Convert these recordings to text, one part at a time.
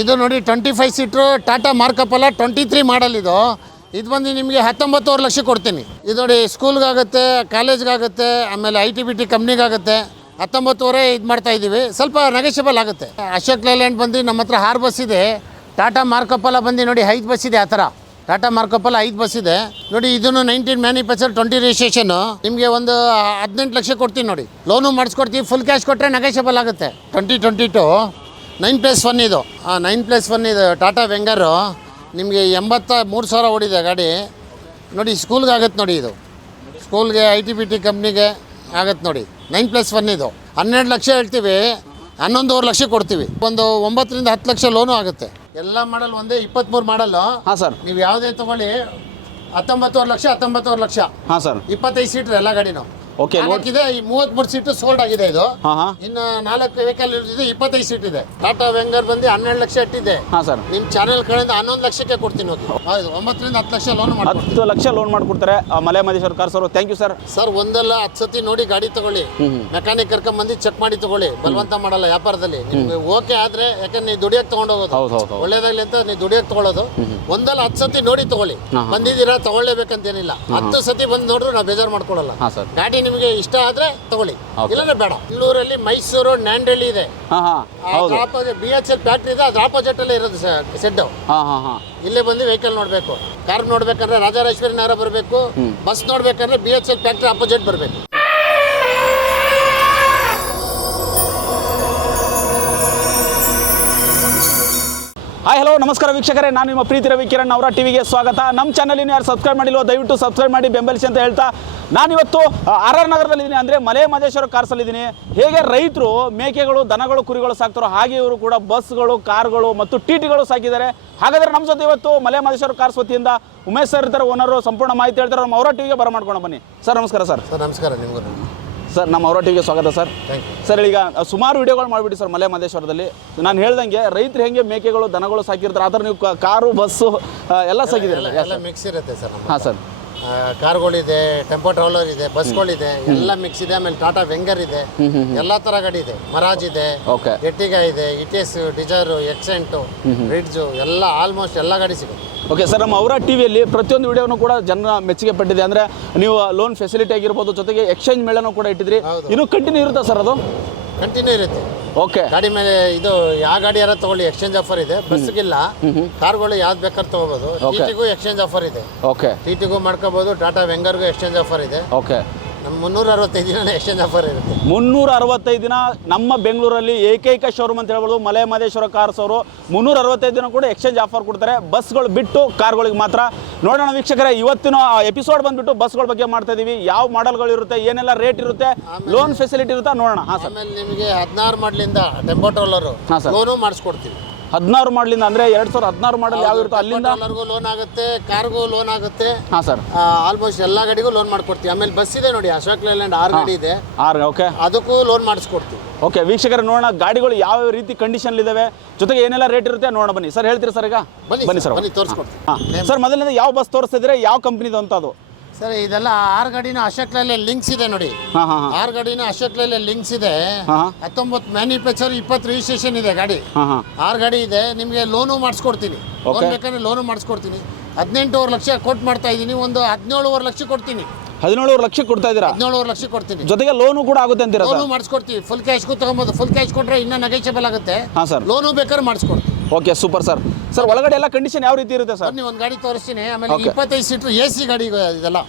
ಇದು ನೋಡಿ twenty five seater Tata Marcopolo twenty three model ಇದು. ಇದು ಬಂದು ನಿಮಗೆ ಹತ್ತೊಂಬತ್ತುವರೆ ಲಕ್ಷ ಕೊಡ್ತೀನಿ. ಇದು ನೋಡಿ ಸ್ಕೂಲ್ಗಾಗುತ್ತೆ ಕಾಲೇಜ್ಗಾಗುತ್ತೆ ಆಮೇಲೆ ಐ ಟಿ ಬಿ ಟಿ ಕಂಪ್ನಿಗಾಗುತ್ತೆ ಹತ್ತೊಂಬತ್ತುವರೆ ಇದು ಮಾಡ್ತಾ ಇದ್ದೀವಿ ಸ್ವಲ್ಪ ನೆಗೆಷಬಲ್ ಆಗುತ್ತೆ. ಅಶೋಕ್ ಲೇಲ್ಯಾಂಡ್ ಬಂದು ನಮ್ಮ ಹತ್ರ ಆರು ಬಸ್ ಇದೆ. ಟಾಟಾ ಮಾರ್ಕಪ್ಪಲ್ಲ ಬಂದು ನೋಡಿ ಐದು ಬಸ್ ಇದೆ ಆ ಥರ. ಟಾಟಾ ಮಾರ್ಕಪ್ಪಲ್ಲ ಐದು ಬಸ್ ಇದೆ. ನೋಡಿ ಇದನ್ನು ನೈನ್ಟೀನ್ ಮ್ಯಾನುಫ್ಯಾಕ್ಚರ್ ಟ್ವೆಂಟಿ ರಿಜಿಸ್ಟ್ರೇಷನ್ ನಿಮಗೆ ಒಂದು ಹದಿನೆಂಟು ಲಕ್ಷ ಕೊಡ್ತೀನಿ ನೋಡಿ. ಲೋನು ಮಾಡಿಸ್ಕೊಡ್ತೀವಿ ಫುಲ್ ಕ್ಯಾಶ್ ಕೊಟ್ಟರೆ ನೆಗೆಷಬಲ್ ಆಗುತ್ತೆ. Twenty twenty two nine plus one ಇದು. ಹಾಂ ನೈನ್ ಪ್ಲಸ್ ಒನ್ ಇದು. ಟಾಟಾ ವೆಂಗರು ನಿಮಗೆ ಎಂಬತ್ತ ಮೂರು ಸಾವಿರ ಓಡಿದೆ ಗಾಡಿ. ನೋಡಿ ಸ್ಕೂಲ್ಗೆ ಆಗತ್ತೆ ನೋಡಿ ಇದು. ಸ್ಕೂಲ್ಗೆ ಐ ಟಿ ಬಿ ಟಿ ಕಂಪ್ನಿಗೆ ಆಗತ್ತೆ ನೋಡಿ. ನೈನ್ ಪ್ಲಸ್ ಒನ್ ಇದು. ಹನ್ನೆರಡು ಲಕ್ಷ ಹೇಳ್ತೀವಿ. ಹನ್ನೊಂದುವರೆ ಲಕ್ಷ ಕೊಡ್ತೀವಿ. ಒಂದು ಒಂಬತ್ತರಿಂದ ಹತ್ತು ಲಕ್ಷ ಲೋನು ಆಗುತ್ತೆ. ಎಲ್ಲ ಮಾಡಲ್ ಒಂದೇ ಇಪ್ಪತ್ತ್ಮೂರು ಮಾಡಲ್ಲು ಹಾಂ ಸರ್. ನೀವು ಯಾವುದೇ ತೊಗೊಳ್ಳಿ ಹತ್ತೊಂಬತ್ತುವರೆ ಲಕ್ಷ ಹತ್ತೊಂಬತ್ತುವರೆ ಲಕ್ಷ. ಹಾಂ ಸರ್. ಇಪ್ಪತ್ತೈದು ಸೀಟ್ರ್ ಎಲ್ಲ ಗಾಡಿನೂ. ಓಕೆ ನಾಲ್ಕಿದೆ ಈ ಮೂವತ್ಮೂರು ಸೀಟು ಸೋಲ್ಡ್ ಆಗಿದೆ ಇದು. ಹಾಂ ಹಾಂ. ಇನ್ನು ನಾಲ್ಕು ವೆಹಿಕಲ್ ಇರ್ತಿದೆ ಇಪ್ಪತ್ತೈದು ಸೀಟ್ ಇದೆ. ಟಾಟಾ ವೆಂಗರ್ ಬಂದು ಹನ್ನೆರಡು ಲಕ್ಷ ಇಟ್ಟಿದೆ. ಹಾಂ ಸರ್ ನಿಮ್ಮ ಚಾನೆಲ್ ಕಡೆಯಿಂದ ಹನ್ನೊಂದು ಲಕ್ಷಕ್ಕೆ ಕೊಡ್ತೀನಿ ಹೋಗಿ ಹೌದು ಒಂಬತ್ತರಿಂದ ಹತ್ತು ಲಕ್ಷ ಲೋನ್ ಮಾಡಿ ಹತ್ತು ಲಕ್ಷ ಲೋನ್ ಮಾಡಿಕೊಡ್ತಾರೆ Male Mahadeshwara car sir thank you sir sir ಒಂದಲ್ಲ ಹತ್ತು ಸತಿ ನೋಡಿ ಗಾಡಿ ತಗೊಳ್ಳಿ. ಮೆಕ್ಯಾನಿಕ್ ಕರ್ಕೊಂಬಂದು ಚೆಕ್ ಮಾಡಿ ತಗೊಳ್ಳಿ. ಬಲವಂತ ಮಾಡಲ್ಲ ವ್ಯಾಪಾರದಲ್ಲಿ. ನಿಮ್ಗೆ ಓಕೆ ಆದ್ರೆ ಯಾಕಂದ್ರೆ ನೀವು ಹೋಗೋದು ಹೌದು ಹೌದು ಹೌದು. ಒಳ್ಳೇದಾಗ್ಲಿ ಅಂತ ನೀವು ದುಡಿಯಕ್ಕೆ ತಗೊಳ್ಳೋದು. ಒಂದಲ್ಲ ಹತ್ತು ಸತಿ ನೋಡಿ ತಗೊಳ್ಳಿ. ಬಂದಿದ್ದೀರಾ ತಗೊಳ್ಳೇಬೇಕಂತೇನಿಲ್ಲ. ಹತ್ತು ಸತಿ ಬಂದು ನೋಡ್ರು ನಾವು ಬೇಜಾರು ಮಾಡ್ಕೊಳ್ಳಲ್ಲ. ಹಾಂ ಸರ್ ಗಾಡಿ ನಿಮಗೆ ಇಷ್ಟ ಆದ್ರೆ ತಗೊಳ್ಳಿ. ಇಲ್ಲಾಂದ್ರೆ ಬೇಡ. ಇಲ್ಲೂರಲ್ಲಿ ಮೈಸೂರು ನ್ಯಾಂಡಳ್ಳಿ ಇದೆ. ಬಿ ಎಚ್ ಎಲ್ ಫ್ಯಾಕ್ಟ್ರಿ ಇದೆ ಅದ್ರ ಆಪೋಸಿಟ್ ಅಲ್ಲೇ ಇರೋದು ಸೆಡ್ ಹಾಂ ಹಾಂ ಹಾಂ. ಇಲ್ಲೇ ಬಂದು ವೆಹಿಕಲ್ ನೋಡ್ಬೇಕು. ಕಾರ್ ನೋಡ್ಬೇಕಂದ್ರೆ ರಾಜರಾಜೇಶ್ವರಿ ನಗರ ಬರಬೇಕು ಬಸ್ ನೋಡ್ಬೇಕಂದ್ರೆ B H L factory opposite ಬರಬೇಕು. ಹಾಯ್ ಹಲೋ ನಮಸ್ಕಾರ ವೀಕ್ಷಕರೇ. ನಾನು ನಿಮ್ಮ ಪ್ರೀತಿ ರವಿ ಕಿರಣ್ ಅವರ ಟಿವಿಗೆ ಸ್ವಾಗತ. ನಮ್ಮ ಚಾನಲಿನ ಯಾರು ಸಬ್ಸ್ಕ್ರೈಬ್ ಮಾಡಿಲ್ವೋ ದಯವಿಟ್ಟು ಸಬ್ಸ್ಕ್ರೈಬ್ ಮಾಡಿ ಬೆಂಬಲಿಸಿ ಅಂತ ಹೇಳ್ತಾ ನಾನಿವತ್ತು ಆರ್ ಆರ್ ನಗರದಲ್ಲಿದ್ದೀನಿ ಅಂದರೆ ಮಲೆ ಮಹದೇಶ್ವರ ಕಾರ್ಸಲ್ಲಿದ್ದೀನಿ ಹೇಗೆ ರೈತರು ಮೇಕೆಗಳು ದನಗಳು ಕುರಿಗಳು ಸಾಕ್ತಾರೋ ಹಾಗೆ ಇವರು ಕೂಡ ಬಸ್ಗಳು ಕಾರ್ಗಳು ಮತ್ತು ಟಿ ಟಿಗಳು ಸಾಕಿದ್ದಾರೆ. ಹಾಗಾದರೆ ನಮ್ಮ ಜೊತೆ ಇವತ್ತು ಮಲೆ ಮಹದೇಶ್ವರ ಕಾರ್ಸ್ ವತಿಯಿಂದ ಉಮೇಶ್ ಸರ್ ಇರ್ತಾರೆ ಓನರು ಸಂಪೂರ್ಣ ಮಾಹಿತಿ ಹೇಳ್ತಾರೆ. ನಮ್ಮ ಅವರ ಟಿವಿಗೆ ಬರ ಮಾಡ್ಕೊಂಡು ಬನ್ನಿ. ಸರ್ ನಮಸ್ಕಾರ ಸರ್ ಸರ್ ನಮಸ್ಕಾರ ನಿಮಗೂ. ಸರ್ ನಮ್ಮ ಅವರ ಟಿವಿಗೆ ಸ್ವಾಗತ ಸರ್ ಸರ್ ಈಗ ಸುಮಾರು ವಿಡಿಯೋಗಳು ಮಾಡಿಬಿಡಿ ಸರ್ ಮಲೆ ಮಹದೇಶ್ವರದಲ್ಲಿ. ನಾನು ಹೇಳ್ದಂಗೆ ರೈತರು ಹೆಂಗೆ ಮೇಕೆಗಳು ದನಗಳು ಸಾಕಿರ್ತಾರೆ ಆ ಥರ ನೀವು ಕಾರು ಬಸ್ಸು ಎಲ್ಲ ಸಾಕಿದ್ದೀರಲ್ಲ? ಎಲ್ಲ ಮಿಕ್ಸ್ ಇರುತ್ತೆ ಸರ್ ಹಾಂ ಸರ್ ಕಾರ್ಗಳಿದೆ ಟೆಂಪೋ ಟ್ರಾವಲರ್ ಇದೆ ಬಸ್ಗಳಿದೆ ಎಲ್ಲ ಮಿಕ್ಸ್ ಇದೆ. ಆಮೇಲೆ ಟಾಟಾ ವೆಂಗರ್ ಇದೆ. ಎಲ್ಲ ತರ ಗಾಡಿ ಇದೆ. ಮರಾಜ್ ಇದೆ ಓಕೆ. ಎಟ್ಟಿಗ ಇದೆ ಇಟಿಎಸ್ ಡಿಜರ್ ಎಕ್ಸೆಂಟು ರಿಡ್ಜು ಎಲ್ಲ ಆಲ್ಮೋಸ್ಟ್ ಎಲ್ಲ ಗಾಡಿ ಸಿಗುತ್ತೆ. ಓಕೆ ಸರ್ ನಮ್ಮ ಅವರ ಟಿವಿಯಲ್ಲಿ ಪ್ರತಿಯೊಂದು ವಿಡಿಯೋನು ಕೂಡ ಜನ ಮೆಚ್ಚುಗೆ ಪಟ್ಟಿದೆ. ಅಂದರೆ ನೀವು ಲೋನ್ ಫೆಸಿಲಿಟಿ ಆಗಿರ್ಬೋದು ಜೊತೆಗೆ ಎಕ್ಸ್ಚೇಂಜ್ ಮೇಳನೂ ಕೂಡ ಇಟ್ಟಿದ್ರಿ. ಇನ್ನೂ ಕಂಟಿನ್ಯೂ ಇರುತ್ತಾ ಸರ್ ಅದು? ಕಂಟಿನ್ಯೂ ಇರುತ್ತೆ. ಓಕೆ. ಗಾಡಿ ಮೇಲೆ ಇದು ಯಾವ ಗಾಡಿ ಯಾರ ತಗೊಳ್ಳಿ ಎಕ್ಸ್ಚೇಂಜ್ ಆಫರ್ ಇದೆ. ಬಸ್ಗಿಲ್ಲ ಕಾರ್ಗಳು ಯಾವ್ದು ಬೇಕಾದ್ರೆ ತಗೋಬಹುದು ಟಿಟಿಗೂ ಎಕ್ಸ್ಚೇಂಜ್ ಆಫರ್ ಇದೆ. ಓಕೆ. ಟಿಟಿಗೂ ಮಾಡ್ಕೋಬಹುದು ಟಾಟಾ ವೆಂಗರ್ಗೂ ಎಕ್ಸ್ಚೇಂಜ್ ಆಫರ್ ಇದೆ. ಓಕೆ. ನಮ್ಮ ಮುನ್ನೂರ ಅರವತ್ತೈದು ದಿನ ಎಕ್ಸ್ಚೇಂಜ್ ಆಫರ್ ಇರುತ್ತೆ? ಮುನ್ನೂರ ಅರವತ್ತೈದು ದಿನ ನಮ್ಮ ಬೆಂಗಳೂರಲ್ಲಿ ಏಕೈಕ ಶೋರೂಮ್ ಅಂತ ಹೇಳ್ಬೋದು ಮಲೆ ಮಹದೇಶ್ವರ ಕಾರ್ಸ್ ಅವರು. ಮುನ್ನೂರ ಅರವತ್ತೈದು ದಿನ ಕೂಡ ಎಕ್ಸ್ಚೇಂಜ್ ಆಫರ್ ಕೊಡ್ತಾರೆ. ಬಸ್ಗಳು ಬಿಟ್ಟು ಕಾರ್ಗಳಿಗೆ ಮಾತ್ರ. ನೋಡೋಣ ವೀಕ್ಷಕರೇ ಇವತ್ತಿನ ಎಪಿಸೋಡ್ ಬಂದ್ಬಿಟ್ಟು ಬಸ್ಗಳ ಬಗ್ಗೆ ಮಾಡ್ತಾ ಇದೀವಿ. ಯಾವ ಮಾಡೆಲ್ಗಳು ಇರುತ್ತೆ ಏನೆಲ್ಲ ರೇಟ್ ಇರುತ್ತೆ ಲೋನ್ ಫೆಸಿಲಿಟಿ ಇರುತ್ತೆ ನೋಡೋಣ. ಹಾಂ ಸರ್. ಆಮೇಲೆ ನಿಮಗೆ ಹದಿನಾರು ಮಾಡ್ಲಿಂದ ಟೆಂಪೋ ಟ್ರೋಲರು ಹಾ, ಸರ್. ಲೋನು ಮಾಡಿಸ್ಕೊಡ್ತೀವಿ. ಹದಿನಾರು ಮಾಡಲಿಂದ ಅಂದರೆ ಎರಡು ಸಾವಿರದ ಹದಿನಾರು ಮಾಡಲ್ ಯಾವ ಇರುತ್ತೋ ಅಲ್ಲಿಂದ? ಲೋನ್ ಆಗುತ್ತೆ ಕಾರ್ಗೂ ಲೋನ್ ಆಗುತ್ತೆ. ಹಾಂ ಸರ್ ಆಲ್ಮೋಸ್ಟ್ ಎಲ್ಲ ಗಾಡಿಗೂ ಲೋನ್ ಮಾಡ್ಕೊಡ್ತೀವಿ. ಆಮೇಲೆ ಬಸ್ ಇದೆ ನೋಡಿ ಅಶೋಕ್ ಲೇಲ್ಯಾಂಡ್ ಆರ್ ಗಾಡಿ ಇದೆ. ಆರ್ ಓಕೆ ಅದಕ್ಕೂ ಲೋನ್ ಮಾಡಿಸ್ಕೊಡ್ತೀವಿ. ಓಕೆ ವೀಕ್ಷಕರ ನೋಡೋಣ ಗಾಡಿಗಳು ಯಾವ ರೀತಿ ಕಂಡೀಷನ್ ಇದಾವೆ? ಜೊತೆಗೆ ಏನೆಲ್ಲ ರೇಟ್ ಇರುತ್ತೆ ನೋಡೋಣ ಬನ್ನಿ. ಸರ್ ಹೇಳ್ತೀರಾ ಸರ್ ಈಗ? ಬನ್ನಿ ಸರ್ ಬನ್ನಿ ತೋರಿಸ್ಕೊಡ್ತೀವಿ. ಹಾಂ. ಸರ್ ಮೊದಲಿಂದ ಯಾವ ಬಸ್ ತೋರಿಸ್ತಿದ್ರೆ ಯಾವ ಕಂಪ್ನಿದು ಅಂತ ಅದು? ಸರ್ ಇದೆಲ್ಲ ಆರು ಗಾಡಿನ ಅಶೋಕ್ಲಲ್ಲೇ ಲಿಂಕ್ಸ್ ಇದೆ ನೋಡಿ. ಹಾಂ ಹಾಂ ಹಾಂ. ಆರು ಗಾಡಿನ ಲಿಂಕ್ಸ್ ಇದೆ. ಹಾಂ ಹತ್ತೊಂಬತ್ತು ಮ್ಯಾನುಫ್ಯಾಕ್ಚರ್ ಇಪ್ಪತ್ತು ರಿಜಿಸ್ಟ್ರೇಷನ್ ಇದೆ ಗಾಡಿ. ಹಾಂ ಹಾಂ. ಆರು ಗಾಡಿ ಇದೆ ನಿಮಗೆ ಲೋನು ಮಾಡಿಸ್ಕೊಡ್ತೀನಿ. ಲೋನ್ ಬೇಕಾದ್ರೆ ಲೋನು ಮಾಡಿಸ್ಕೊಡ್ತೀನಿ. ಹದಿನೆಂಟುವರೆ ಲಕ್ಷ ಕೊಟ್ಟು ಮಾಡ್ತಾ ಇದ್ದೀನಿ ಒಂದು ಹದಿನೇಳುವರೆ ಲಕ್ಷ ಕೊಡ್ತೀನಿ. ಹದಿನೇಳುವರೆ ಲಕ್ಷ ಕೊಡ್ತಾ ಇದ್ದೀರಾ? ಹದಿನೇಳುವರೆ ಲಕ್ಷ ಕೊಡ್ತೀನಿ. ಜೊತೆಗೆ ಲೋನು ಕೂಡ ಆಗುತ್ತೆ ಅಂತೀರಾ ಲೋನು ಮಾಡಿಸ್ಕೊಡ್ತೀವಿ. ಫುಲ್ ಕ್ಯಾಶ್ಗೂ ತೊಗೊಬೋದು. ಫುಲ್ ಕ್ಯಾಶ್ ಕೊಟ್ಟರೆ ಇನ್ನೂ ನೆಗೆಚಬಲ್ ಆಗುತ್ತೆ. ಹಾಂ ಸರ್. ಲೋನು ಬೇಕಾದ್ರೆ ಮಾಡಿಸ್ಕೊಡ್ತೀವಿ ಓಕೆ ಸೂಪರ್ ಸರ್ ಸರ್ ಒಳಗಡೆ ಎಲ್ಲ ಕಂಡೀಷನ್ ಯಾವ ರೀತಿ ಇರುತ್ತೆ ಸರ್ ನೀವು ಒಂದು ಗಾಡಿ ತೋರಿಸ್ತೀನಿ. ಆಮೇಲೆ Okay. ಇಪ್ಪತ್ತೈದು ಸೀಟ್ರ್ ಎ ಸಿ ಗಾಡಿ ಇದೆಲ್ಲ.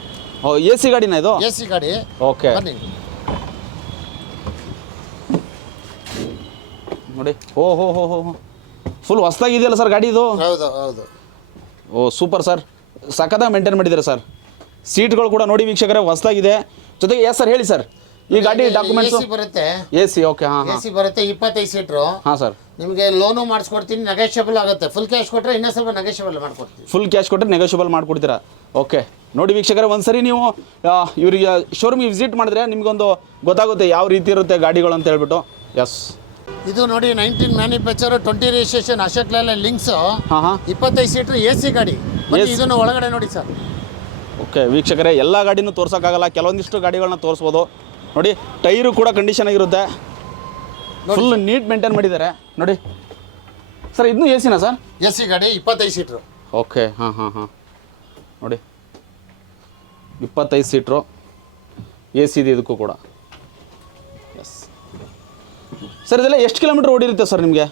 ಓ ಎ ಸಿ ಗಾಡಿನ ಇದು? ಎ ಸಿ ಗಾಡಿ. ಓಕೆ ಬನ್ನಿ. ನೋಡಿ. ಓ ಹೋ ಹೋ ಹೋ ಫುಲ್ ಹೊಸ್ದಾಗಿದೆಯಲ್ಲ ಸರ್ ಗಾಡಿ ಇದು? ಹೌದು ಹೌದು. ಓ ಸೂಪರ್ ಸರ್ ಸಖತ್ತಾಗಿ ಮೇಂಟೈನ್ ಮಾಡಿದ್ದೀರಾ ಸರ್ ಸೀಟ್ಗಳು ಕೂಡ ನೋಡಿ ವೀಕ್ಷಕರೇ ಹೊಸ್ದಾಗಿದೆ. ಜೊತೆಗೆ ಎಸ್ ಸರ್ ಹೇಳಿ ಸರ್ ಈ ಗಾಡಿ ಡಾಕ್ಯುಮೆಂಟ್ಸ್ ಬರುತ್ತೆ. ಎ ಸಿ ಓಕೆ ಹಾಂ ಎ ಸಿ ಬರುತ್ತೆ ಇಪ್ಪತ್ತೈದು ಸೀಟ್ರು ಹಾಂ ಸರ್ ನಿಮಗೆ ಲೋನು ಮಾಡಿಸ್ಕೊಡ್ತೀನಿ ನೆಗೋಷಿಯಬಲ್ ಆಗುತ್ತೆ. ಫುಲ್ ಕ್ಯಾಶ್ ಕೊಟ್ಟರೆ ಇನ್ನೂ ಸ್ವಲ್ಪ ನೆಗೋಷಿಯಬಲ್ ಮಾಡ್ಕೊಡ್ತೀವಿ. ಫುಲ್ ಕ್ಯಾಶ್ ಕೊಟ್ಟರೆ ನೆಗೋಷಿಯಬಲ್ ಮಾಡ್ಕೊಡ್ತೀರಾ? ಓಕೆ ನೋಡಿ ವೀಕ್ಷಕರೇ ಒಂದ್ಸರಿ ನೀವು ಇವರಿಗೆ ಶೋರೂಮಿಗೆ ವಿಸಿಟ್ ಮಾಡಿದ್ರೆ ನಿಮಗೊಂದು ಗೊತ್ತಾಗುತ್ತೆ ಯಾವ ರೀತಿ ಇರುತ್ತೆ ಗಾಡಿಗಳು ಅಂತ ಹೇಳ್ಬಿಟ್ಟು. ಎಸ್ ಇದು ನೋಡಿ nineteen manufacture twenty registration Ashok Leyland Lynx ಹಾಂ ಹಾಂ. ಇಪ್ಪತ್ತೈದು ಸೀಟ್ರ್ ಎ ಸಿ ಗಾಡಿ. ಇದನ್ನು ಒಳಗಡೆ ನೋಡಿ ಸರ್ ಓಕೆ ವೀಕ್ಷಕರೇ ಎಲ್ಲ ಗಾಡಿನೂ ತೋರ್ಸೋಕ್ಕಾಗಲ್ಲ. ಕೆಲವೊಂದಿಷ್ಟು ಗಾಡಿಗಳನ್ನ ತೋರಿಸ್ಬೋದು. ನೋಡಿ ಟೈರು ಕೂಡ ಕಂಡೀಷನ್ ಆಗಿರುತ್ತೆ. ಫುಲ್ ನೀಟ್ ಮೇಂಟೈನ್ ಮಾಡಿದ್ದಾರೆ. ನೋಡಿ. ಸರ್ ಇದನ್ನು ಎ ಸಿನಾ ಸರ್? ಎ ಸಿ ಗಾಡಿ ಇಪ್ಪತ್ತೈದು ಸೀಟ್ರು ಓಕೆ ಹಾಂ ಹಾಂ ಹಾಂ. ನೋಡಿ. ಇಪ್ಪತ್ತೈದು ಸೀಟ್ರು ಎ ಸಿ ಇದೆ ಇದಕ್ಕೂ ಕೂಡ. ಎಸ್ ಸರ್ ಇದೆಲ್ಲ ಎಷ್ಟು ಕಿಲೋಮೀಟ್ರ್ ಓಡಿರುತ್ತೆ ಸರ್ ನಿಮಗೆ?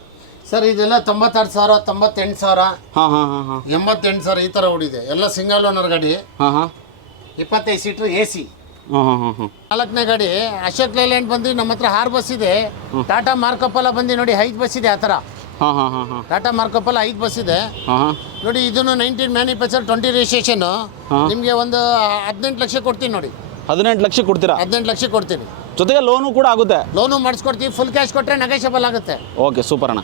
ಸರ್ ಇದೆಲ್ಲ ತೊಂಬತ್ತೆರಡು ಸಾವಿರ ತೊಂಬತ್ತೆಂಟು ಸಾವಿರ. ಹಾಂ ಹಾಂ ಹಾಂ ಹಾಂ. ಎಂಬತ್ತೆಂಟು ಸಾವಿರ ಈ ಥರ ಓಡಿದೆ. ಎಲ್ಲ ಸಿಂಗಲ್ ಓನರ್ ಗಾಡಿ. ಹಾಂ ಹಾಂ. ಇಪ್ಪತ್ತೈದು ಸೀಟ್ರು ಎ ಸಿ ನಾಲ್ಕನೇ ಗಾಡಿ ಅಶೋಕ್ ಲೈಲ್ಯಾಂಡ್ ಬಂದು ನಮ್ಮ ಹತ್ರ ಆರು ಬಸ್ ಇದೆ. ಟಾಟಾ ಮಾರ್ಕಪ್ಪಲ್ಲ ಬಂದು ನೋಡಿ ಐದು ಬಸ್ ಇದೆ ಆ ಥರ. ಟಾಟಾ ಮಾರ್ಕಪ್ಪಲ್ಲ ಐದು ಬಸ್ ಇದೆ. ನೋಡಿ ಇದನ್ನು ನೈನ್ಟೀನ್ ಮ್ಯಾನುಫ್ಯಾಕ್ಚರ್ ಟ್ವೆಂಟಿ ರಿಜಿಸ್ಟ್ರೇಷನ್. ನಿಮಗೆ ಒಂದು ಹದಿನೆಂಟು ಲಕ್ಷ ಕೊಡ್ತೀನಿ ನೋಡಿ. ಹದಿನೆಂಟು ಲಕ್ಷ ಕೊಡ್ತೀರಾ? ಹದಿನೆಂಟು ಲಕ್ಷ ಕೊಡ್ತೀನಿ. ಜೊತೆಗೆ ಲೋನು ಕೂಡ ಆಗುತ್ತೆ. ಲೋನು ಮಾಡಿಸ್ಕೊಡ್ತೀವಿ ಫುಲ್ ಕ್ಯಾಶ್ ಕೊಟ್ಟರೆ ನೆಗೋಷಿಯಬಲ್ ಆಗುತ್ತೆ. ಓಕೆ ಸೂಪರ್ ಅಣ್ಣ.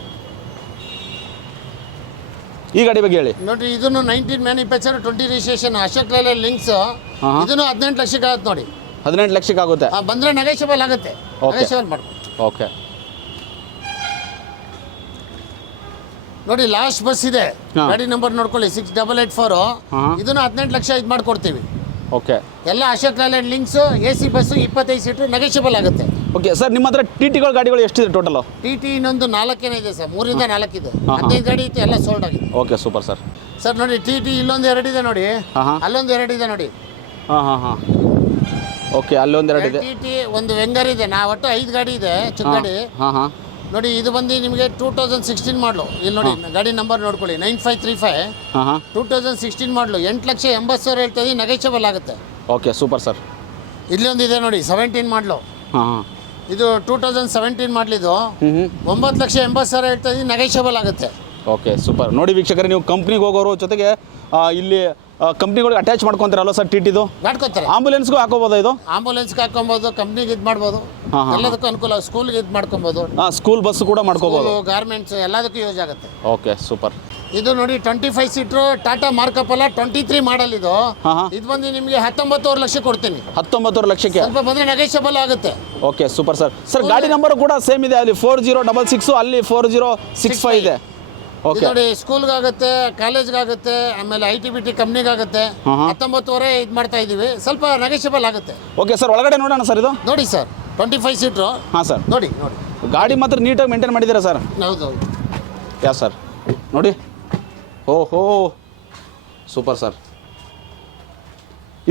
ಈ ಗಾಡಿ ಬಗ್ಗೆ ಹೇಳಿ. ನೋಡಿ ಇದನ್ನು nineteen manufacture twenty registration Ashok Laila Lynx. ಇದನ್ನು ಹದಿನೆಂಟು ಲಕ್ಷಕ್ಕೆ ಆಗುತ್ತೆ ನೋಡಿ. ಹದಿನೆಂಟು ಲಕ್ಷಕ್ಕೆ ಆಗುತ್ತೆ. ಆ, ಬಂದ್ರೆ ನೆಗೋಷಿಯಬಲ್ ಆಗುತ್ತೆ. Okay. ಮಾಡ್ಕೊ. ಓಕೆ ನೋಡಿ ಲಾಸ್ಟ್ ಬಸ್ ಇದೆ. ಹಾ. ಗಾಡಿ ನಂಬರ್ ನೋಡ್ಕೊಳ್ಳಿ ಸಿಕ್ಸ್ ಡಬಲ್ ಏಟ್ ಫೋರ್ ಹಾ. ಇದನ್ನು ಹದಿನೆಂಟು ಲಕ್ಷ ಇದು ಮಾಡ್ಕೊಡ್ತೀವಿ. ಓಕೆ ಎಲ್ಲ Ashok Leyland Lynx A C bus ಇಪ್ಪತ್ತೈದು ಸೀಟು ನೆಗೋಷಿಯಬಲ್ ಆಗುತ್ತೆ. ಓಕೆ ಸರ್ ನಿಮ್ಮ ಹತ್ರ ಟಿ ಟಿಗಳ ಗಾಡಿಗಳು ಎಷ್ಟಿದೆ ಟೋಟಲು ಟಿ ಟಿ ಇನ್ನೊಂದು ನಾಲ್ಕೇನೇ ಇದೆ ಸರ್ ಮೂರಿಂದ ನಾಲ್ಕಿದೆ. ಹದಿನೈದು ಗಾಡಿ ಇತ್ತು ಎಲ್ಲ ಸೋಲ್ಡ್ ಆಗಿದೆ. ಓಕೆ ಸೂಪರ್ ಸರ್ ಸರ್ ನೋಡಿ ಟಿ ಟಿ ಇಲ್ಲೊಂದು ಇದೆ ನೋಡಿ. ಅಲ್ಲೊಂದು ಎರಡು ಇದೆ ಎರಡಿದೆ ನೋಡಿ. ಹಾಂ ಹಾಂ ಹಾಂ. ಓಕೆ ಅಲ್ಲೊಂದು ಎರಡು ಇದೆ. ಟಿ ಟಿ ಒಂದು ವೆಂಗರ್ ಇದೆ. ನಾ ಒಟ್ಟು ಐದು ಗಾಡಿ ಇದೆ ಚಿಕ್ಕ ಗಾಡಿ ಹಾಂ ಹಾಂ. ನೋಡಿ ಇದು ಬಂದು ನಿಮಗೆ ಟೂ ತೌಸಂಡ್ ಸಿಕ್ಸ್ಟೀನ್ ಮಾಡಲು. ಇಲ್ಲಿ ನೋಡಿ ಗಾಡಿ ನಂಬರ್ ನೋಡ್ಕೊಳ್ಳಿ ನೈನ್ ಫೈವ್ ತ್ರೀ ಫೈವ್ ಹಾಂ ಟೂ ತೌಸಂಡ್ ಸಿಕ್ಸ್ಟೀನ್ ಮಾಡಲು. ಎಂಟು ಲಕ್ಷ ಎಂಬತ್ತು ಸಾವಿರ ಹೇಳ್ತದೆ ನೆಗೆಷಬಲ್ ಆಗುತ್ತೆ. Okay super sir. ಇಲ್ಲಿ ಒಂದು ಇದೆ ನೋಡಿ ಸೆವೆಂಟೀನ್ ಮಾಡಲು. ಹಾಂ ಇದು ಟೂ ತೌಸಂಡ್ ಸೆವೆಂಟೀನ್ ಮಾಡಲಿದ್ದು ಒಂಬತ್ತು ಲಕ್ಷ ಎಂಬತ್ತು ಸಾವಿರ ಹೇಳ್ತಾ ಇದ್ದೀನಿ ನೆಗೆಷಬಲ್ ಆಗುತ್ತೆ. Okay super. ನೋಡಿ ವೀಕ್ಷಕರೇ ನೀವು ಕಂಪ್ನಿಗೆ ಹೋಗೋರು ಜೊತೆಗೆ ಇಲ್ಲಿ ಕಂಪ್ನಿಗಳಿಗೆ ಅಟ್ಯಾಚ್ ಮಾಡ್ಕೊಂತಾರಲ್ಲ ಸರ್ ಟಿ ಟಿದು ಮಾಡ್ಕೊತಾರೆ. ಆಂಬುಲೆನ್ಸ್ಗೂ ಹಾಕೋಬೋದಾ ಇದು? ಆಂಬುಲೆನ್ಸ್ಗೆ ಹಾಕೊಬೋದು ಕಂಪ್ನಿಗೆ ಇದು ಮಾಡ್ಬೋದು. ಎಲ್ಲದಕ್ಕೂ ಅನುಕೂಲ ಸ್ಕೂಲ್ಗೆ ಇದು ಮಾಡ್ಕೊಬೋದು. ಹಾಂ ಸ್ಕೂಲ್ ಬಸ್ ಕೂಡ ಮಾಡ್ಕೋಬೋದು. ಗಾರ್ಮೆಂಟ್ಸ್ ಎಲ್ಲದಕ್ಕೂ ಯೂಸ್ ಆಗುತ್ತೆ. ಓಕೆ ಸೂಪರ್ ಇದು ನೋಡಿ twenty five seater Tata Marcopolo twenty three model ಇದು ಇದು ಬಂದು ನಿಮಗೆ ಹತ್ತೊಂಬತ್ತುವರೆ ಲಕ್ಷ ಕೊಡ್ತೀನಿ. ಹತ್ತೊಂಬತ್ತುವರೆ ಲಕ್ಷಕ್ಕೆ? ಸ್ವಲ್ಪ ಬಂದರೆ ನೆಗೋಷಿಯಬಲ್ ಆಗುತ್ತೆ. ಓಕೆ ಸೂಪರ್ ಸರ್ ಸರ್ ಗಾಡಿ ನಂಬರ್ ಕೂಡ ಸೇಮ್ ಇದೆ ಅಲ್ಲಿ ಫೋರ್ ಜೀರೋ ಡಬಲ್ ಸಿಕ್ಸು ಅಲ್ಲಿ ಫೋರ್ ಜೀರೋ ಸಿಕ್ಸ್ ಫೈವ್ ಇದೆ. ನೋಡಿ ಸ್ಕೂಲ್ಗಾಗುತ್ತೆ ಕಾಲೇಜ್ಗಾಗುತ್ತೆ ಆಮೇಲೆ ಐ ಟಿ ಬಿ ಟಿ ಕಂಪ್ನಿಗಾಗುತ್ತೆ. ಹತ್ತೊಂಬತ್ತುವರೆ ಇದು ಮಾಡ್ತಾ ಇದೀವಿ ಸ್ವಲ್ಪ ನೆಗೆಷಿಯಬಲ್ ಆಗುತ್ತೆ. ಓಕೆ ಸರ್ ಒಳಗಡೆ ನೋಡೋಣ ಸರ್ ಇದು? ನೋಡಿ ಸರ್ ಟ್ವೆಂಟಿ ಫೈವ್ ಸೀಟ್ರು ಹಾಂ ಸರ್. ನೋಡಿ ನೋಡಿ. ಗಾಡಿ ಮಾತ್ರ ನೀಟಾಗಿ ಮೇಂಟೈನ್ ಮಾಡಿದ್ದೀರಾ ಸರ್? ಹೌದು ಯಾ ಸರ್? ನೋಡಿ. ಓಹೋ. Super sir.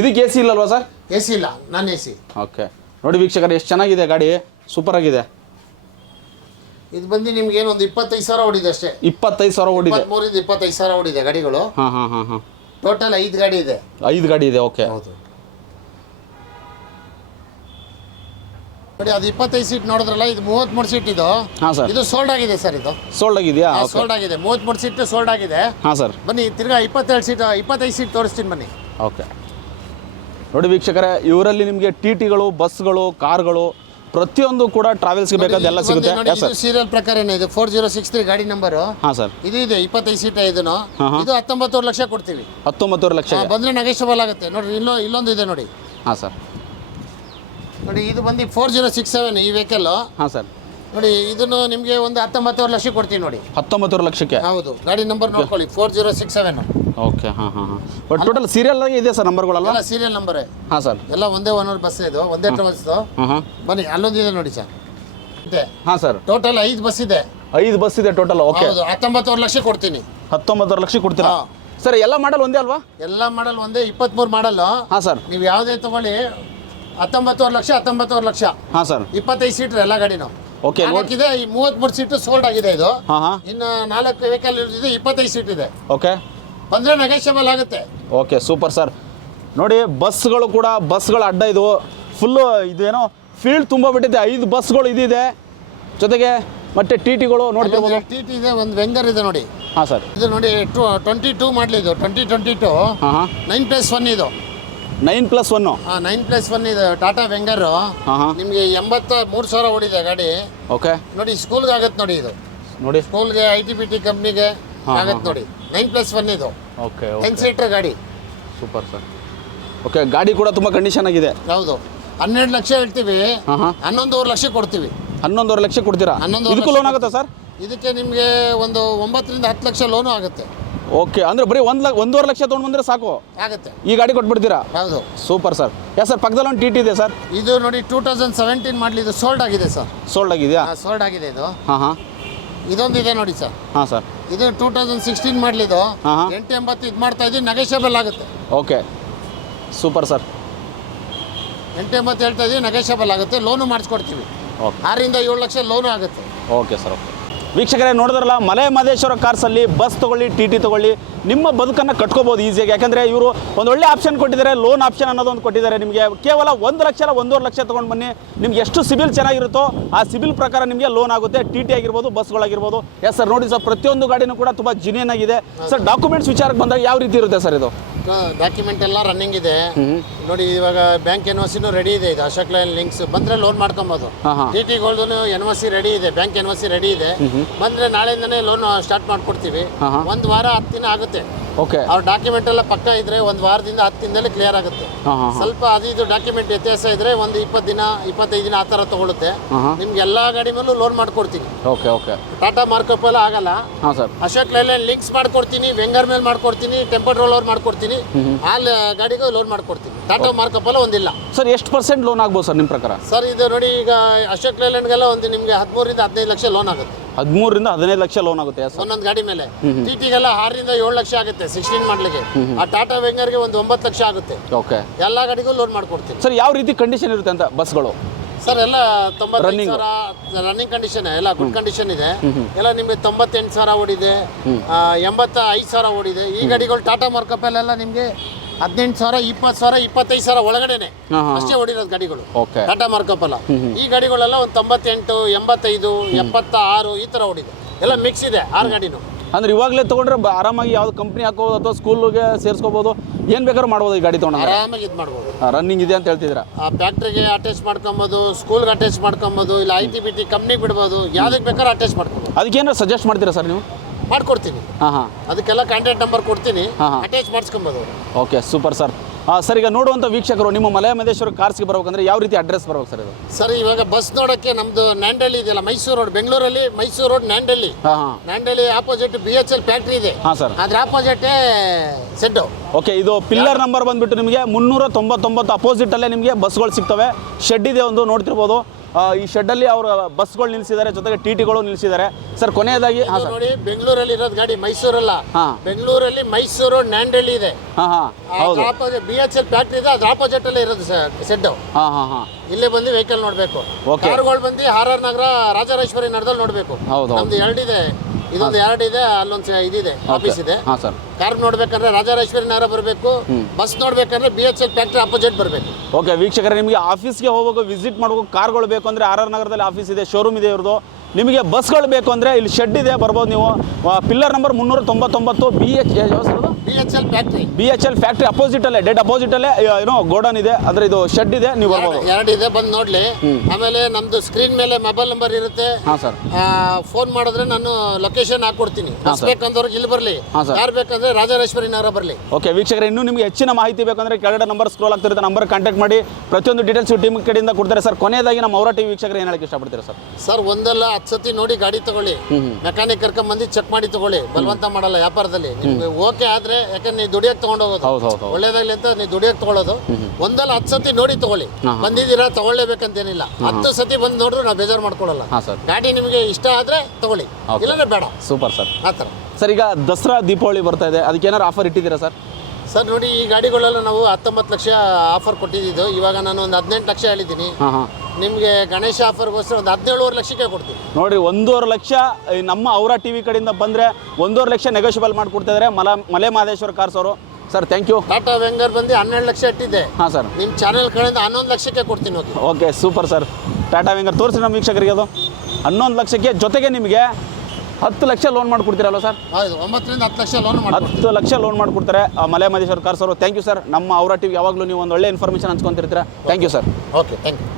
ಇದಕ್ಕೆ ಎ ಸಿ ಇಲ್ಲಲ್ವಾ ಸರ್? ಎ ಸಿ ಇಲ್ಲ ನಾನ್ ಎ ಸಿ. ಓಕೆ. ನೋಡಿ ವೀಕ್ಷಕರು ಎಷ್ಟು ಚೆನ್ನಾಗಿದೆ ಗಾಡಿ. ಸೂಪರ್ ಆಗಿದೆ ಇದು ಬಂದು ನಿಮ್ಗೆ ಏನೊಂದು ಒಂದು ಇಪ್ಪತ್ತೈದು ಸಾವಿರ ಓಡಿದೆ ಅಷ್ಟೇ. ಇಪ್ಪತ್ತೈದು ಸಾವಿರ ಓಡಿದೆ. ಮೂರಿಂದ ಇಪ್ಪತ್ತೈದು ಸಾವಿರ ಓಡಿದೆ ಗಾಡಿಗಳು. ಹಾಂ ಹಾಂ ಹಾಂ ಹಾಂ. ಟೋಟಲ್ ಐದು ಗಾಡಿ ಇದೆ. ಐದು ಗಾಡಿ ಇದೆ ಓಕೆ. ಹೌದು. ನೋಡಿ ಅದು ಇಪ್ಪತ್ತೈದು ಸೀಟ್ ನೋಡಿದ್ರಲ್ಲ ಇದು ಮೂವತ್ತ್ಮೂರು ಸೀಟ್ ಇದು. ಹಾಂ ಸರ್. ಇದು ಸೋಲ್ಡ್ ಆಗಿದೆ ಸರ್ ಇದು. ಸೋಲ್ಡ್ ಆಗಿದೆಯಾ? ಸೋಲ್ಡ್ ಆಗಿದೆ. ಮೂವತ್ಮೂರು ಸೀಟ್ ಸೋಲ್ಡ್ ಆಗಿದೆ. ಹಾಂ ಸರ್. ಬನ್ನಿ ತಿರ್ಗಾ ಇಪ್ಪತ್ತೆರಡು ಸೀಟ್ ಇಪ್ಪತ್ತೈದು ಸೀಟ್ ತೋರಿಸ್ತೀನಿ ಬನ್ನಿ. ಓಕೆ. ನೋಡಿ ವೀಕ್ಷಕರೇ ಇವರಲ್ಲಿ ನಿಮಗೆ ಟಿ ಟಿಗಳು ಬಸ್ಗಳು ಕಾರ್ಗಳು ಪ್ರತಿಯೊಂದು ಕೂಡ ಟ್ರಾವೆಲ್ಸ್ಗೆ ಬೇಕಾದ ಎಲ್ಲ ಸಿಗುತ್ತೆ. ಯಾ ಸರ್ ಸೀರಿಯಲ್ ಪ್ರಕಾರನೇ ಇದು. ಫೋರ್ ಜೀರೋ ಸಿಕ್ಸ್ ತ್ರೀ ಗಾಡಿ ನಂಬರು ಹಾಂ ಸರ್ ಇದು ಇದೆ ಇಪ್ಪತ್ತೈದು ಸೀಟ್ ಇದನ್ನು. ಇದು ಹತ್ತೊಂಬತ್ತೂರು ಲಕ್ಷ ಕೊಡ್ತೀವಿ. ಹತ್ತೊಂಬತ್ತೂವರೆ ಲಕ್ಷ ಬಂದರೆ ನೆಗೋಷಿಯಬಲ್ ಆಗುತ್ತೆ. ನೋಡಿ ಇಲ್ಲೋ ಇಲ್ಲೊಂದು ಇದೆ ನೋಡಿ. ಹಾಂ ಸರ್ ನೋಡಿ ಇದು ಬಂದು ಫೋರ್ ಜೀರೋ ಸಿಕ್ಸ್ ಸೆವೆನ್ ಈ ವೆಹಿಕಲ್ ಹಾಂ ಸರ್ ನೋಡಿ ಇದನ್ನು ನಿಮಗೆ ಒಂದು ಹತ್ತೊಂಬತ್ತೂವರೆ ಲಕ್ಷ ಕೊಡ್ತೀನಿ ನೋಡಿ. ಹತ್ತೊಂಬತ್ತೂವರೆ ಲಕ್ಷಕ್ಕೆ? ಹೌದು ಗಾಡಿ ನಂಬರ್ ನೋಡ್ಕೊಳ್ಳಿ four zero six seven okay ಹಾಂ ಹಾಂ ಹಾಂ. ಬಟ್ ಟೋಟಲ್ ಸೀರಿಯಲ್ ಆಗಿ ಇದೆ ಸರ್ ನಂಬರ್ಗಳಲ್ಲ ಎಲ್ಲ ಸೀರಿಯಲ್ ನಂಬರ್ ಹಾಂ ಸರ್. ಎಲ್ಲ ಒಂದೇ ಓನರ್ ಬಸ್ ಇದು ಒಂದೇ ಟ್ರಾವೆಲ್ಸ್ ಹಾಂ ಹಾಂ. ಬನ್ನಿ ಅಲ್ಲೊಂದಿದೆ ನೋಡಿ ಸರ್. ಇದೆ. ಹಾಂ ಸರ್. ಟೋಟಲ್ ಐದು ಬಸ್ ಇದೆ. ಐದು ಬಸ್ ಇದೆ ಟೋಟಲ್ ಓಕೆ. ಹೌದು ಹತ್ತೊಂಬತ್ತೂವರೆ ಲಕ್ಷ ಕೊಡ್ತೀನಿ. ಹತ್ತೊಂಬತ್ತೂವರೆ ಲಕ್ಷ ಕೊಡ್ತೀರಾ? ಹಾಂ. ಸರ್ ಎಲ್ಲ ಮಾಡಲ್ ಒಂದೇ ಅಲ್ವಾ? ಎಲ್ಲ ಮಾಡಲ್ ಒಂದೇ ಇಪ್ಪತ್ತ್ಮೂರು ಮಾಡಲ್ಲು ಹಾಂ ಸರ್. ನೀವು ಯಾವುದೇ ತಗೊಳ್ಳಿ ಹತ್ತೊಂಬತ್ತೂವರೆ ಲಕ್ಷ ಹತ್ತೊಂಬತ್ತೂವರೆ ಲಕ್ಷ. ಹಾಂ ಸರ್. ಇಪ್ಪತ್ತೈದು ಸೀಟ್ರ್ ಎಲ್ಲ ಗಾಡಿನೂ. ಓಕೆ ನೋಡಿ ಇದೆ ಈ ಮೂವತ್ತ್ಮೂರು ಸೀಟು ಸೋಲ್ಡ್ ಆಗಿದೆ ಇದು. ಹಾಂ ಹಾಂ. ಇನ್ನು ನಾಲ್ಕು ವೆಹಿಕಲ್ ಇದೆ ಇಪ್ಪತ್ತೈದು ಸೀಟ್ ಇದೆ. ಓಕೆ. ಬಂದರೆ ನೆಗೋಷಿಯಬಲ್ ಆಗುತ್ತೆ. Okay super sir. ನೋಡಿ ಬಸ್ಗಳು ಕೂಡ ಬಸ್ಗಳ ಅಡ್ಡ ಇದು. ಫುಲ್ಲು ಇದೇನೋ ಫೀಲ್ಡ್ ತುಂಬ ಬಿಟ್ಟಿದೆ. ಐದು ಬಸ್ಗಳು ಇದಿದೆ. ಜೊತೆಗೆ ಮತ್ತೆ ಟಿ ಟಿಗಳು ನೋಡ್ತಿರ್ಬೋದು ಟಿ ಟಿ ಇದೆ ಒಂದು ವೆಂಗರ್ ಇದೆ ನೋಡಿ. ಹಾಂ ಸರ್. ಇದು ನೋಡಿ ಟ್ವೆಂಟಿ ಟೂ ಮಾಡಲಿ ಇದು twenty twenty two nine plus one ಇದು. ನೈನ್ ಪ್ಲಸ್ ಒನ್ ಹಾಂ ನೈನ್ ಪ್ಲಸ್ ಒನ್ ಇದು ಟಾಟಾ ವೆಂಗರ್ ನಿಮಗೆ ಎಂಬತ್ತ ಮೂರು ಸಾವಿರ ಓಡಿದೆ ಗಾಡಿ. ಓಕೆ ನೋಡಿ ಸ್ಕೂಲ್ಗೆ ಆಗತ್ತೆ ನೋಡಿ ಇದು. ನೋಡಿ. ಸ್ಕೂಲ್ಗೆ ಐ ಟಿ ಬಿ ಟಿ ಕಂಪ್ನಿಗೆ ಆಗತ್ತೆ ನೋಡಿ. ನೈನ್ ಪ್ಲಸ್ ಒನ್ ಇದು. ಓಕೆ ಟೆನ್ ಸೀಟರ್ ಗಾಡಿ. ಸೂಪರ್ ಸರ್ ಓಕೆ ಗಾಡಿ ಕೂಡ ತುಂಬ ಕಂಡೀಷನ್ ಆಗಿದೆ. ಹೌದು. ಹನ್ನೆರಡು ಲಕ್ಷ ಹೇಳ್ತೀವಿ. ಹನ್ನೊಂದುವರೆ ಲಕ್ಷ ಕೊಡ್ತೀವಿ. ಹನ್ನೊಂದುವರೆ ಲಕ್ಷ ಕೊಡ್ತೀರಾ? ಹನ್ನೊಂದು ಲೋನ್ ಆಗುತ್ತಾ ಸರ್ ಇದಕ್ಕೆ ನಿಮಗೆ ಒಂದು ಒಂಬತ್ತರಿಂದ ಹತ್ತು ಲಕ್ಷ ಲೋನು ಆಗುತ್ತೆ. ಓಕೆ ಅಂದ್ರೆ ಬರೀ ಒಂದು ಲಕ್ಷ ಒಂದೂವರೆ ಲಕ್ಷ ತೊಗೊಂಡು ಬಂದ್ರೆ ಸಾಕು? ಆಗುತ್ತೆ. ಈ ಗಾಡಿ ಕೊಟ್ಬಿಡ್ತೀರಾ? ಹೌದು. Super sir. ಯಾ ಸರ್ ಪಕ್ಕದಲ್ಲಿ ಒಂದು ಟಿ ಟಿ ಇದೆ ಸರ್. ಇದು ನೋಡಿ ಟೂ ತೌಸಂಡ್ ಸೆವೆಂಟೀನ್ ಮಾಡಲಿ ಇದು ಸೋಲ್ಡ್ ಆಗಿದೆ ಸರ್. ಸೋಲ್ಡ್ ಆಗಿದೆಯಾ? ಸೋಲ್ಡ್ ಆಗಿದೆ ಇದು. ಹಾಂ ಹಾಂ. ಇದೊಂದು ಇದೆ ನೋಡಿ ಸರ್. ಹಾಂ ಸರ್. ಇದು ಟೂ ತೌಸಂಡ್ ಸಿಕ್ಸ್ಟೀನ್ ಹಾ, ಹಾ. ಎಂಟು ಎಂಬತ್ತು ಇದು ಮಾಡ್ತಾ ಇದ್ದೀವಿ ನೆಗೆಷಿಯಬಲ್ ಆಗುತ್ತೆ. ಓಕೆ. Super sir. ಎಂಟು ಎಂಬತ್ತು ಹೇಳ್ತಾ ಇದ್ದೀವಿ ನೆಗೆಷಿಯಬಲ್ ಆಗುತ್ತೆ. ಲೋನು ಮಾಡಿಸ್ಕೊಡ್ತೀವಿ. ಓಕೆ. ಆರರಿಂದ ಏಳು ಲಕ್ಷ ಲೋನು ಆಗುತ್ತೆ. Okay sir okay. ವೀಕ್ಷಕರೇ, ನೋಡಿದ್ರಲ್ಲ, ಮಲೆ ಮಹದೇಶ್ವರ ಕಾರ್ಸಲ್ಲಿ ಬಸ್ ತೊಗೊಳ್ಳಿ ಟಿ ಟಿ ತೊಗೊಳ್ಳಿ, ನಿಮ್ಮ ಬದುಕನ್ನು ಕಟ್ಕೋಬೋದು ಈಸಿಯಾಗಿ ಯಾಕಂದರೆ ಇವರು ಒಂದು ಒಳ್ಳೆ ಆಪ್ಷನ್ ಕೊಟ್ಟಿದ್ದಾರೆ ಲೋನ್ ಆಪ್ಷನ್ ಅನ್ನೋದೊಂದು ಕೊಟ್ಟಿದ್ದಾರೆ ನಿಮಗೆ. ಕೇವಲ ಒಂದು ಲಕ್ಷ ಒಂದೂವರೆ ಲಕ್ಷ ತೊಗೊಂಡು ಬನ್ನಿ. ನಿಮ್ಗೆ ಎಷ್ಟು ಸಿಬಿಲ್ ಚೆನ್ನಾಗಿರುತ್ತೋ, ಆ ಸಿಬಿಲ್ ಪ್ರಕಾರ ನಿಮಗೆ ಲೋನ್ ಆಗುತ್ತೆ. ಟಿ ಟಿ ಆಗಿರ್ಬೋದು ಬಸ್ಗಳಾಗಿರ್ಬೋದು ಎಸ್ ಸರ್ ನೋಡಿ ಸರ್ ಪ್ರತಿಯೊಂದು ಗಾಡಿನೂ ಕೂಡ ತುಂಬ ಜಿನಿಯನ್ ಆಗಿದೆ. ಸರ್ ಡಾಕ್ಯುಮೆಂಟ್ಸ್ ವಿಚಾರಕ್ಕೆ ಬಂದಾಗ ಯಾವ ರೀತಿ ಇರುತ್ತೆ ಸರ್ ಇದು? ಡಾಕ್ಯುಮೆಂಟ್ ಎಲ್ಲ ರನ್ನಿಂಗ್ ಇದೆ. ನೋಡಿ ಇವಾಗ ಬ್ಯಾಂಕ್ ಎನ್ ಸಿನೂ ರೆಡಿ ಇದೆ. ಇದು ಅಶೋಕ್ ಲೈನ್ ಲಿಂಕ್ಸ್ ಬಂದ್ರೆ ಲೋನ್ ಮಾಡ್ಕೊಬೋದು. T T gold N C ready ಇದೆ. ಬ್ಯಾಂಕ್ ಎನ್ ಸಿ ರೆಡಿ ಇದೆ ಬಂದ್ರೆ ನಾಳೆಯಿಂದನೇ ಲೋನ್ ಸ್ಟಾರ್ಟ್ ಮಾಡ್ಕೊಡ್ತೀವಿ. ಒಂದು ವಾರ ಹತ್ತು ದಿನ ಆಗುತ್ತೆ. ಓಕೆ ಅವ್ರ ಡಾಕ್ಯುಮೆಂಟ್ ಎಲ್ಲ ಪಕ್ಕ ಇದ್ರೆ ಒಂದು ವಾರದಿಂದ ಹತ್ತು ದಿನದಲ್ಲಿ ಕ್ಲಿಯರ್ ಆಗುತ್ತೆ. ಸ್ವಲ್ಪ ಅದು ಇದು ಡಾಕ್ಯುಮೆಂಟ್ ವ್ಯತ್ಯಾಸ ಇದ್ರೆ ಒಂದು ಇಪ್ಪತ್ತು ದಿನ ಇಪ್ಪತ್ತೈದು ದಿನ ಆ ಥರ ತಗೊಳುತ್ತೆ. ನಿಮ್ಗೆ ಎಲ್ಲ ಗಾಡಿ ಮೇಲೂ ಲೋನ್ ಮಾಡ್ಕೊಡ್ತೀನಿ. ಓಕೆ ಓಕೆ ಟಾಟಾ ಮಾರ್ಕಪ್ ಎಲ್ಲ ಆಗಲ್ಲ. ಹಾಂ ಸರ್ ಅಶೋಕ್ ಲೈಲೈನ್ ಲಿಂಕ್ಸ್ ಮಾಡ್ಕೊಡ್ತೀನಿ ವೆಂಗರ್ ಮೇಲೆ ಮಾಡ್ಕೊಡ್ತೀನಿ ಟೆಂಪರ್ ರೋಲರ್ ಮಾಡ್ಕೊಡ್ತೀನಿ. ಆ ಗಾಡಿಗೂ ಲೋನ್ ಮಾಡ್ಕೊಡ್ತೀನಿ. ಟಾಟಾ ಮಾರ್ಕಪ್ ಎಲ್ಲ ಒಂದಿಲ್ಲ. ಸರ್ ಎಷ್ಟು ಪರ್ಸೆಂಟ್ ಲೋನ್ ಆಗ್ಬೋದು ಸರ್ ನಿಮ್ಮ ಪ್ರಕಾರ? ಸರ್ ಇದು ನೋಡಿ ಈಗ ಅಶೋಕ್ ಲೈಲ್ಯಾಂಡ್ಗೆಲ್ಲ ಒಂದು ನಿಮಗೆ ಹದಿಮೂರಿಂದ ಹದಿನೈದು ಲಕ್ಷ ಲೋನ್ ಆಗುತ್ತೆ. ಹದಿಮೂರರಿಂದ ಹದಿನೈದು ಲಕ್ಷ ಲೋನ್ ಆಗುತ್ತೆ ಸರ್ ಒಂದೊಂದು ಗಾಡಿ ಮೇಲೆ. ಟಿಟಿಗೆಲ್ಲ ಆರರಿಂದ ಏಳು ಲಕ್ಷ ಆಗುತ್ತೆ ಸಿಕ್ಸ್ಟೀನ್ ಮಾಡ್ಲಿಕ್ಕೆ. ಆ ಟಾಟಾ ವೆಂಗರ್ಗೆ ಒಂದು ಒಂಬತ್ತು ಲಕ್ಷ ಆಗುತ್ತೆ. ಓಕೆ ಎಲ್ಲ ಗಾಡಿಗೂ ಲೋನ್ ಮಾಡ್ಕೊಡ್ತೀನಿ. ಸರ್ ಯಾವ ರೀತಿ ಕಂಡೀಷನ್ ಇರುತ್ತೆ ಅಂತ ಬಸ್ಗಳು ಸರ್ ಎಲ್ಲ ತೊಂಬತ್ತೈದು. ಸಾವಿರ ರನ್ನಿಂಗ್ ಕಂಡೀಷನ್ ಎಲ್ಲ ಗುಡ್ ಕಂಡೀಷನ್ ಇದೆ. ಎಲ್ಲ ನಿಮಗೆ ತೊಂಬತ್ತೆಂಟು ಸಾವಿರ ಓಡಿದೆ. ಎಂಬತ್ತ ಐದು ಸಾವಿರ ಓಡಿದೆ. ಈ ಗಾಡಿಗಳು ಟಾಟಾ ಮಾರ್ಕಪ್ಪಲ್ಲೆಲ್ಲ ನಿಮಗೆ ಹದಿನೆಂಟು ಸಾವಿರ ಇಪ್ಪತ್ತು ಸಾವಿರ ಇಪ್ಪತ್ತೈದು ಸಾವಿರ ಒಳಗಡೆನೆ. ಅಷ್ಟೇ ಹೊಡಿರೋದು ಗಾಡಿಗಳು. ಟಾಟಾ ಮಾರ್ಕಪ್ಪಲ್ಲ ಈ ಗಾಡಿಗಳೆಲ್ಲ ಒಂದು ತೊಂಬತ್ತೆಂಟು ಎಂಬತ್ತೈದು ಎಪ್ಪತ್ತ ಆರು ಈ ಥರ ಓಡಿದೆ ಎಲ್ಲ ಮಿಕ್ಸ್ ಇದೆ ಆರು ಗಾಡಿನೂ. ಅಂದ್ರೆ ಇವಾಗಲೇ ತಗೊಂಡ್ರೆ ಆರಾಮಾಗಿ ಯಾವ್ದು ಕಂಪ್ನಿ ಹಾಕೋದು ಅಥವಾ ಸ್ಕೂಲ್ಗೆ ಸೇರಿಸ್ಕೋಬಹುದು ಏನು ಬೇಕಾದ್ರೂ ಮಾಡ್ಬೋದು ಈ ಗಾಡಿ ತಗೊಂಡು ಆರಾಮಾಗಿ ಇದು ಮಾಡ್ಬೋದು. ರನ್ನಿಂಗ್ ಇದೆ ಅಂತ ಹೇಳ್ತಿದ್ರ ಆ ಫ್ಯಾಕ್ಟ್ರಿಗೆ ಅಟ್ಯಾಚ್ ಮಾಡ್ಕೊಬೋದು ಸ್ಕೂಲ್ಗೆ ಅಟ್ಯಾಚ್ ಮಾಡ್ಕೊಬೋದು ಇಲ್ಲ ಐ ಟಿ ಬಿ ಟಿ ಕಂಪ್ನಿಗೆ ಬಿಡ್ಬೋದು. ಯಾವ್ದಕ್ಕೆ ಬೇಕಾದ್ರೂ ಅಟ್ಯಾಚ್ ಮಾಡ್ಕೊಬೋದು. ಅದಕ್ಕೇನಾರು ಸಜೆಸ್ಟ್ ಮಾಡ್ತೀರಾ ಸರ್ ನೀವು? ಮಾಡ್ಕೊಡ್ತೀನಿ. ಹಾಂ ಹಾಂ. ಅದಕ್ಕೆಲ್ಲ ಕಾಂಟ್ಯಾಕ್ಟ್ ನಂಬರ್ ಕೊಡ್ತೀನಿ. ಹಾ, ಹಾ. ಅಟ್ಯಾಚ್ ಮಾಡಿಸ್ಕೊಬೋದು ಓಕೆ ಸೂಪರ್ ಸರ್. ಸರ್ ಈಗ ನೋಡುವಂಥ ವೀಕ್ಷಕರು ನಿಮ್ಮ ಮಲೆ ಮಹದೇಶ್ವರ ಕಾರ್ಸ್ಗೆ ಬರಬೇಕಂದ್ರೆ ಯಾವ ರೀತಿ ಅಡ್ರೆಸ್ ಬರಬೇಕು ಸರ್ ಇದು? ಸರ್ ಇವಾಗ ಬಸ್ ನೋಡೋಕ್ಕೆ ನಮ್ದು ನ್ಯಾಂಡಳ್ಳಿ ಇದೆಯಲ್ಲ ಮೈಸೂರು ರೋಡ್ ಬೆಂಗಳೂರಲ್ಲಿ ಮೈಸೂರು ರೋಡ್ ನ್ಯಾಂಡಳ್ಳಿ ಹಾಂ ಹಾಂ. Nyandahalli opposite B H L factory ಇದೆ. ಹಾಂ ಸರ್. ಅದ್ರ ಆಪೋಸಿಟೇ ಸೆಡ್ಡು ಓಕೆ ಇದು ಪಿಲ್ಲರ್ ನಂಬರ್ ಬಂದ್ಬಿಟ್ಟು ನಿಮಗೆ ಮುನ್ನೂರ ತೊಂಬತ್ತೊಂಬತ್ತು ಅಪೋಸಿಟಲ್ಲೇ ನಿಮಗೆ ಬಸ್ಗಳು ಸಿಗ್ತವೆ. ಶೆಡ್ ಇದೆ ಒಂದು ನೋಡ್ತಿರ್ಬೋದು. ಈ ಶೆಡ್ಡಲ್ಲಿ ಅವರು ಬಸ್ಗಳು ನಿಲ್ಲಿಸಿದ್ದಾರೆ ಜೊತೆಗೆ ಟಿ ಟಿಗಳು ನಿಲ್ಲಿಸಿದ್ದಾರೆ ಸರ್ ಕೊನೆಯದಾಗಿ ಹಾಂ ಸರ್. ನೋಡಿ ಬೆಂಗಳೂರಲ್ಲಿ ಇರೋದು ಗಾಡಿ ಮೈಸೂರಲ್ಲ. ಹಾಂ. ಬೆಂಗಳೂರಲ್ಲಿ ಮೈಸೂರು ನ್ಯಾಂಡಳ್ಳಿ ಇದೆ. ಹಾಂ ಹಾಂ. ಹೌದು. ಬಿ ಎಚ್ ಎಲ್ ಫ್ಯಾಕ್ಟ್ರಿ ಇದೆ ಅದ್ರ ಆಪೋಸಿಟ್ ಅಲ್ಲೇ ಇರೋದು ಸೆಡ್ ಹಾಂ ಹಾಂ ಹಾಂ. ಇಲ್ಲೇ ಬಂದು ವೆಹಿಕಲ್ ನೋಡಬೇಕು. Okay. ಕಾರ್ಗಳು ಬಂದು ಆರ್ ಆರ್ ನಗರ ರಾಜರಾಜೇಶ್ವರಿ ನಗರದಲ್ಲಿ ನೋಡಬೇಕು. ಹೌದು, ಹೌದು. ನಮ್ದು ಎರಡಿದೆ ಇದೊಂದು ಎರಡಿದೆ ಅಲ್ಲೊಂದು ಸ- ಇದಿದೆ ಆಫೀಸ್ ಇದೆ. ಹಾಂ ಸರ್. ಕಾರ್ ನೋಡ್ಬೇಕಂದ್ರೆ ರಾಜರಾಜೇಶ್ವರಿ ನಗರ ಬರಬೇಕು ಬಸ್ ನೋಡ್ಬೇಕಂದ್ರೆ B H L factory opposite ಬರಬೇಕು. ಓಕೆ ವೀಕ್ಷಕರೇ ನಿಮಗೆ ಆಫೀಸ್ಗೆ ಹೋಗಬೇಕು ವಿಸಿಟ್ ಮಾಡಬೇಕು ಕಾರ್ಗಳು ಬೇಕು ಅಂದರೆ ಆರ್ ಆರ್ ನಗರದಲ್ಲಿ ಆಫೀಸ್ ಇದೆ ಶೋರೂಮ್ ಇದೆ ಇವ್ರದ್ದು. ನಿಮಗೆ ಬಸ್ಗಳು ಬೇಕು ಅಂದರೆ ಇಲ್ಲಿ ಶೆಡ್ ಇದೆ ಬರ್ಬೋದು ನೀವು. ಪಿಲ್ಲರ್ ನಂಬರ್ ಮುನ್ನೂರ ತೊಂಬತ್ತೊಂಬತ್ತು B H B H L factory opposite H ಡೆಡ್ ಅಪೋಸಿಟ್ ಅಲ್ಲೇ ಏನೋ ಗೋಡನ್ ಇದೆ ಅಂದ್ರೆ ಇದು ಶೆಡ್ ಇದೆ ನೀವು ಬರ್ಬೋದು. ಇದೆ ಬಂದು ನೋಡ್ಲಿ. ಆಮೇಲೆ ನಮ್ದು ಸ್ಕ್ರೀನ್ ಮೇಲೆ ಮೊಬೈಲ್ ನಂಬರ್ ಇರುತ್ತೆ. ಹಾ ಸರ್ ಫೋನ್ ಮಾಡಿದ್ರೆ ನಾನು ಲೊಕೇಶನ್ ಹಾಕೊಡ್ತೀನಿ ಬಸ್. ಬೇಕಂದವ್ರಿಗೆ ಇಲ್ಲಿ ಬರಲಿ. ಯಾರು ಬೇಕಂದ್ರೆ ರಾಜರಾಜೇಶ್ವರಿ ನಗರ ಬರಲಿ. ಓಕೆ ವೀಕ್ಷಕರೇ ಇನ್ನೂ ನಿಮಗೆ ಹೆಚ್ಚಿನ ಮಾಹಿತಿ ಬೇಕಂದ್ರೆ ಕೆಳಗಡೆ ನಂಬರ್ ಸ್ಕ್ರೋಲ್ ಆಗ್ತಿರುತ್ತೆ ನಂಬರ್ ಕಾಂಟ್ಯಾಕ್ಟ್ ಮಾಡಿ. ಪ್ರತಿಯೊಂದು ಡೀಟೇಲ್ಸ್ ಟೀಮ್ ಕಡೆಯಿಂದ ಕೊಡ್ತಾರೆ ಸರ್ ಕೊನೆಯದಾಗಿ ನಮ್ಮ ಅವರ ಟಿವಿ ವೀಕ್ಷಕರು ಏನು ಹೇಳಕ್ಕೆ ಇಷ್ಟಪಡ್ತೀರಾ ಸರ್ ಸರ್ ಒಂದಲ್ಲ ಹತ್ತು ಸತಿ ನೋಡಿ ಗಾಡಿ ತಗೊಳ್ಳಿ. ಮೆಕ್ಯಾನಿಕ್ ಕರ್ಕೊಂಡ್ ಬಂದು ಚೆಕ್ ಮಾಡಿ ತಗೊಳ್ಳಿ. ಬಲವಂತ ಮಾಡಲ್ಲ ವ್ಯಾಪಾರದಲ್ಲಿ. ನಿಮ್ಗೆ ಓಕೆ ಆದ್ರೆ ಯಾಕಂದ್ರೆ ನೀವು ದುಡಿಯಕ್ ತಗೊಂಡು ಹೋಗೋದು ಹೌದು ಹೌದು ಹೌದು. ಒಳ್ಳೇದಾಗ್ಲಿ ಅಂತ ನೀವು ದುಡಿಯಕ್ ತಗೊಳ್ಳೋದು. ಒಂದಲ್ಲ ಹತ್ತು ಸತಿ ನೋಡಿ ತಗೊಳ್ಳಿ. ಬಂದಿದ್ದೀರಾ ತಗೊಳ್ಳೇಬೇಕಂತೇನಿಲ್ಲ. ಹತ್ತು ಸತಿ ಬಂದು ನೋಡಿದ್ರು ನಾವು ಬೇಜಾರು ಮಾಡ್ಕೊಳ್ಳಲ್ಲ. ಹಾಂ ಸರ್. ಗಾಡಿ ನಿಮಗೆ ಇಷ್ಟ ಆದ್ರೆ ತಗೊಳ್ಳಿ. ಇಲ್ಲಾಂದ್ರೆ ಬೇಡ. Super sir. ಆ ಥರ. ಸರ್ ಈಗ ದಸರಾ ದೀಪಾವಳಿ ಬರ್ತಾ ಇದೆ. ಅದಕ್ಕೆ ಏನಾದ್ರು ಆಫರ್ ಇಟ್ಟಿದ್ದೀರಾ ಸರ್? ಸರ್ ನೋಡಿ ಈ ಗಾಡಿಗಳೆಲ್ಲ ನಾವು ಹತ್ತೊಂಬತ್ತು ಲಕ್ಷ ಆಫರ್ ಕೊಟ್ಟಿದ್ದು. ಇವಾಗ ನಾನು ಒಂದು ಹದಿನೆಂಟು ಲಕ್ಷ ಹೇಳಿದ್ದೀನಿ. ಹಾಂ ಹಾಂ. ನಿಮಗೆ ಗಣೇಶ ಆಫರ್ಗೋಸ್ಕರ ಒಂದು ಹದಿನೇಳುವರೆ ಲಕ್ಷಕ್ಕೆ ಕೊಡ್ತೀನಿ ನೋಡಿ ಒಂದೂವರೆ ಲಕ್ಷ ಈ ನಮ್ಮ ಅವರ ಟಿ ವಿ ಕಡೆಯಿಂದ ಬಂದರೆ ಒಂದೂವರೆ ಲಕ್ಷ ನೆಗೋಷಿಯಬಲ್ ಮಾಡಿಕೊಡ್ತಿದ್ರೆ ಮಲ ಮಲೆ ಮಹದೇಶ್ವರ ಕಾರ್ಸ್ ಅವರು. Sir thank you Tata Winger ಬಂದು ಹನ್ನೆರಡು ಲಕ್ಷ ಇಟ್ಟಿದ್ದೆ. ಹಾಂ ಸರ್. ನಿಮ್ಮ ಚಾನೆಲ್ ಕಡೆಯಿಂದ ಹನ್ನೊಂದು ಲಕ್ಷಕ್ಕೆ ಕೊಡ್ತೀನಿ okay okay super sir Tata Winger ತೋರಿಸಿ ನಮ್ಮ ವೀಕ್ಷಕರಿಗೆ ಅದು. ಹನ್ನೊಂದು ಲಕ್ಷಕ್ಕೆ ಜೊತೆಗೆ ನಿಮಗೆ ಹತ್ತು ಲಕ್ಷ ಲೋನ್ ಮಾಡಿಕೊಡ್ತೀರಲ್ವ ಸರ್? ಹೌದು ಒಂಬತ್ತರಿಂದ ಹತ್ತು ಲಕ್ಷ ಲೋನ್ ಮಾಡಿ ಹತ್ತು ಲಕ್ಷ ಲೋನ್ ಮಾಡಿಕೊಡ್ತಾರೆ. ಮಲೆ ಮಹದೇಶ್ವರ ಕಾರ್ಸ್ ಅವರು ಥ್ಯಾಂಕ್ ಯು ಸರ್ ನಮ್ಮ ಅವರ ಟಿವಿ ಯಾವಾಗಲೂ ನೀವು ಒಂದು ಒಳ್ಳೆ information ಹಂಚ್ಕೊಂತಿರ್ತೀರಾ. Thank you sir okay thank you